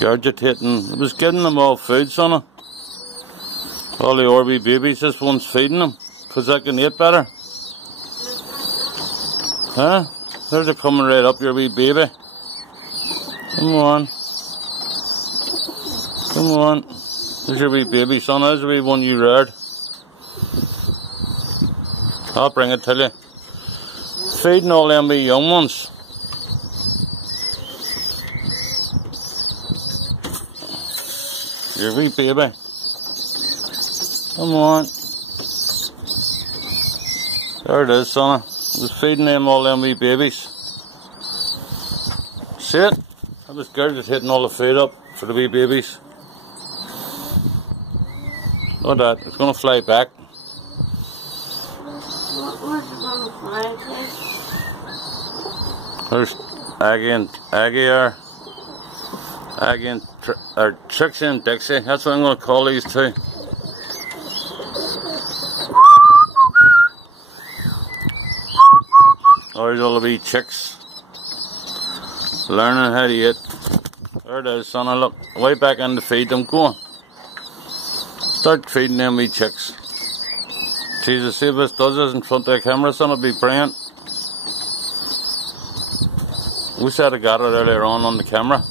Regurgitating. I was giving them all food, son. All the Orby babies, this one's feeding them. Because I can eat better. Huh? There's a coming right up, your wee baby. Come on. Come on. There's your wee baby, son. There's the wee one you reared. I'll bring it to you. Feeding all them wee young ones. Your wee baby. Come on. There it is, son. I was feeding them all them wee babies. See it? I was scared of hitting all the food up for the wee babies. Look at that, it's going to fly back. Where's it going to fly to? There's Aggie and Trixie and Dixie. That's what I'm going to call these two. There's all the wee chicks. Learning how to eat. There it is, son. Look, way back in to feed them. Go on. Start feeding them wee chicks. Jesus, see if this does this in front of the camera, son, it'll be brilliant. We said I got it earlier on the camera.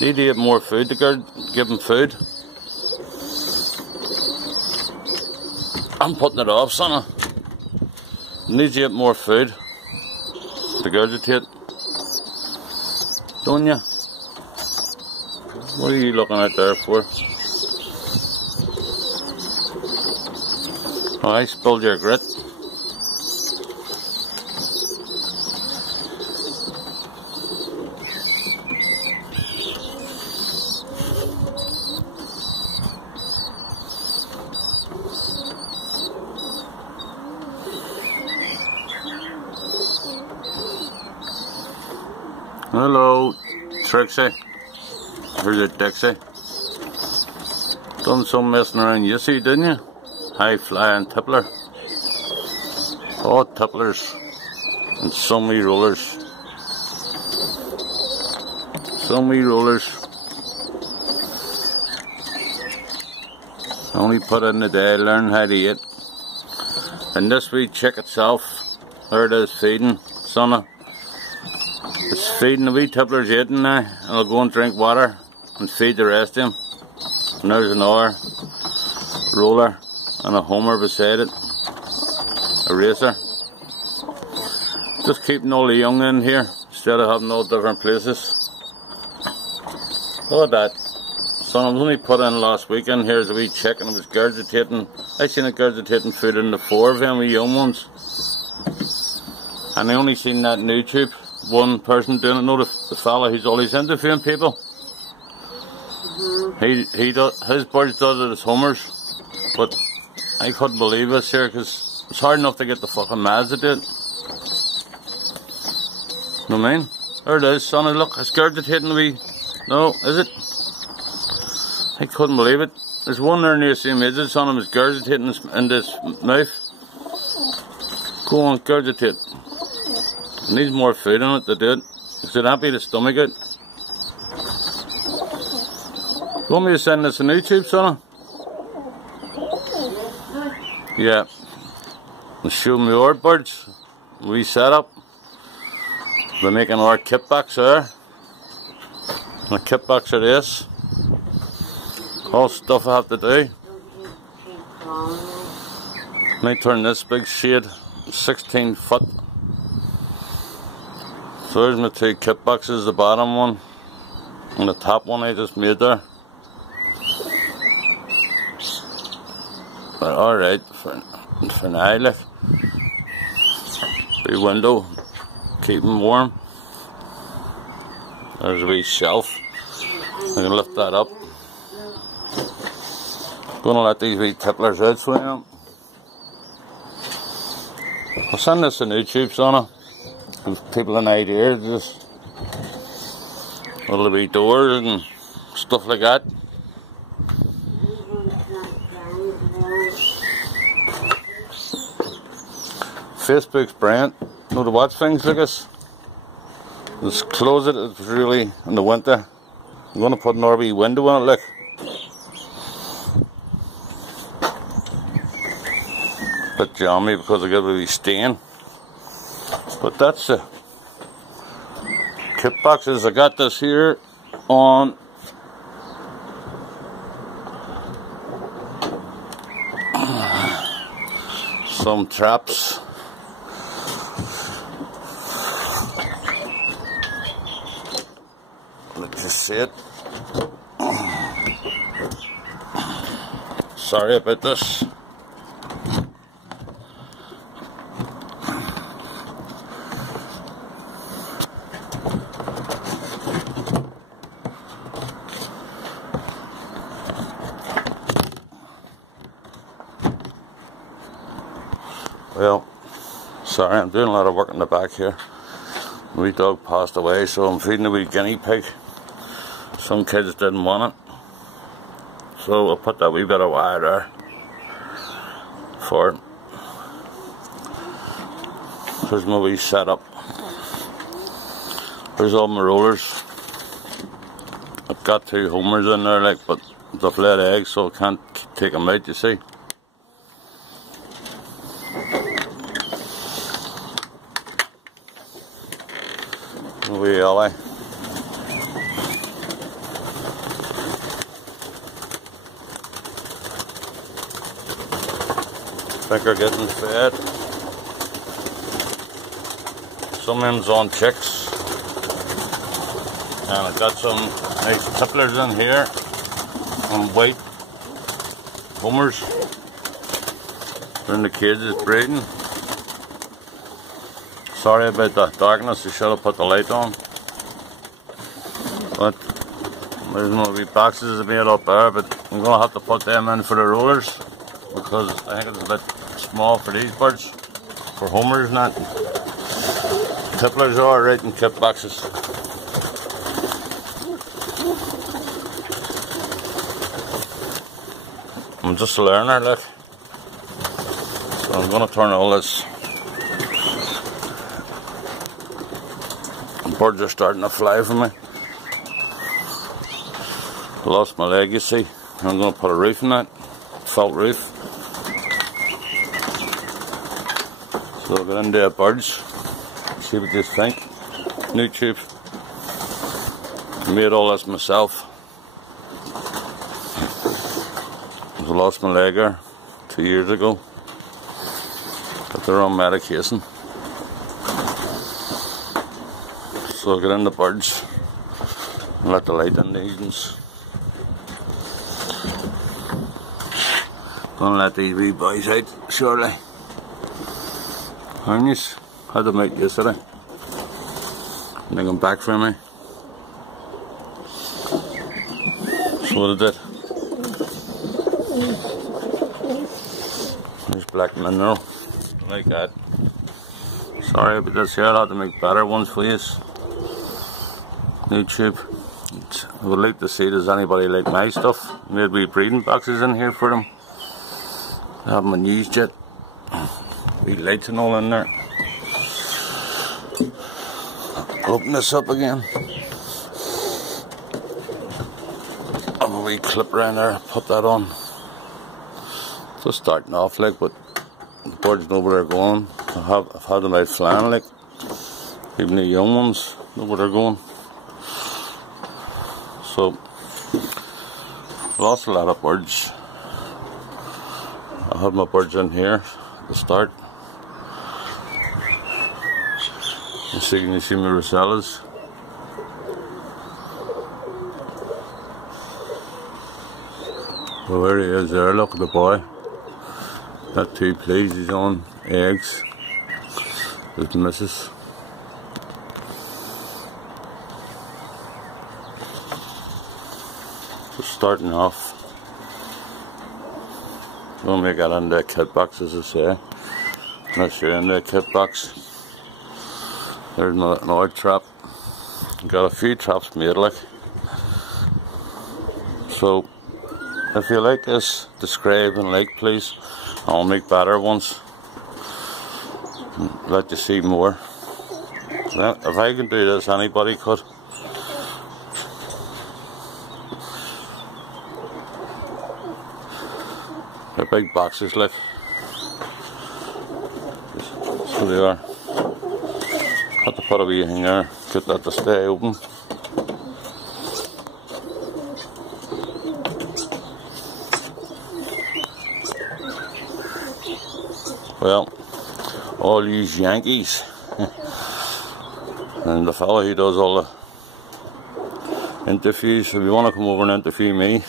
Need to eat more food. The girl, give them food. I'm putting it off, son. Needs to eat more food. Regurgitate. Don't you? What are you looking out there for? Oh, I spilled your grit. Hello, Trixie. Here's it, Dixie. Done some messing around yesterday, didn't you? High flying tippler. Oh, tipplers. And some wee rollers. Some wee rollers. Only put in the day, learn how to eat. And this wee chick itself, there it is feeding, son. It's feeding the wee tipplers eating now, and I'll go and drink water and feed the rest of them. And there's another roller and a homer beside it, a racer. Just keeping all the young in here instead of having all different places. Look at that. Son, I was only put in last weekend. Here's a wee chick, and I was regurgitating. I seen it regurgitating food in the 4 of them wee young ones. And I only seen that on YouTube. One person doing it, no, the fella who's always interviewing people. He does, his birds does it as homers, but I couldn't believe this here because it's hard enough to get the fucking mads to do it. You know what I mean? There it is, son. Look, it's regurgitating the wee. No, is it? I couldn't believe it. There's one there near the same age as son. Him is regurgitating in this mouth. Go on, regurgitate. It needs more food in it to do it. Is it happy to stomach it? You want me to send this on YouTube, son? Yeah. We'll show me our birds. We set up. We're making our kitbacks there. The kitbacks are this. All stuff I have to do. Let me turn this big shade 16 foot. So there's my 2 kit boxes, the bottom one and the top one I just made there. But alright for now, like. Big window, keep them warm. There's a wee shelf. I can lift that up. Gonna let these wee tipplers out swim. I'll send this on YouTube, son. Give people an idea, just little wee doors and stuff like that. Facebook's brilliant. Know to watch things like this. Let's close it. It's really in the winter. I'm going to put an RV window on it, look. Bit jammy because I got a wee stain. But that's the kit boxes. I got this here on some traps. Let's just see it. Sorry about this. Well, sorry, I'm doing a lot of work in the back here. My wee dog passed away, so I'm feeding a wee guinea pig. Some kids didn't want it, so I put that wee bit of wire there for it. Here's my wee setup. Here's all my rollers. I've got 2 homers in there, like, but they've laid eggs, so I can't take them out, you see. Wee Ellie. I think they're getting fed. Some of them's on chicks. And I've got some nice tipplers in here. And white homers. They're in the cages breeding. Sorry about the darkness, I should have put the light on. But there's no wee boxes made up there, but I'm going to have to put them in for the rollers because I think it's a bit small for these birds, for homers and that. Tipplers are right in kit boxes. I'm just a learner, look. So I'm going to turn all this. Birds are starting to fly for me. I lost my leg, you see. I'm going to put a roof in that, felt roof. So I'll get into the birds, see what they think. New tube. I made all this myself. I lost my leg there 2 years ago. Got the wrong medication. So I'll get in the birds and let the light in the evenings. Gonna let these wee boys out shortly. Aren't you? Had them out yesterday. And they come back for me. That's what I did. There's black mineral. Like that. Sorry about this here, I'll have to make better ones for you. New tube. I would like to see does anybody like my stuff. Maybe breeding boxes in here for them. I haven't been used yet. Wee lights and all in there. Open this up again. I have a wee clip around there, put that on. Just starting off like, but the birds know where they're going. I've had them out flying like, even the young ones know where they're going. So, lost a lot of birds. I had my birds in here at the start. You see my Rosellas. Well, there he is there, look at the boy. Not too pleased, he's on eggs. There's the missus. Just starting off. Gonna make that into a kit box, as I say. Next year into a kit box. There's another trap. Got a few traps made, like. So, if you like this, subscribe and like, please. I'll make better ones. Let you see more. Well, if I can do this, anybody could. They're big boxes, like. So they are. Have to put a wee thing there, get that to stay open. Well, all these Yankees and the fellow who does all the interviews, if you want to come over and interview me,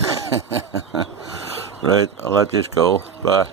right, I'll let you go. Bye.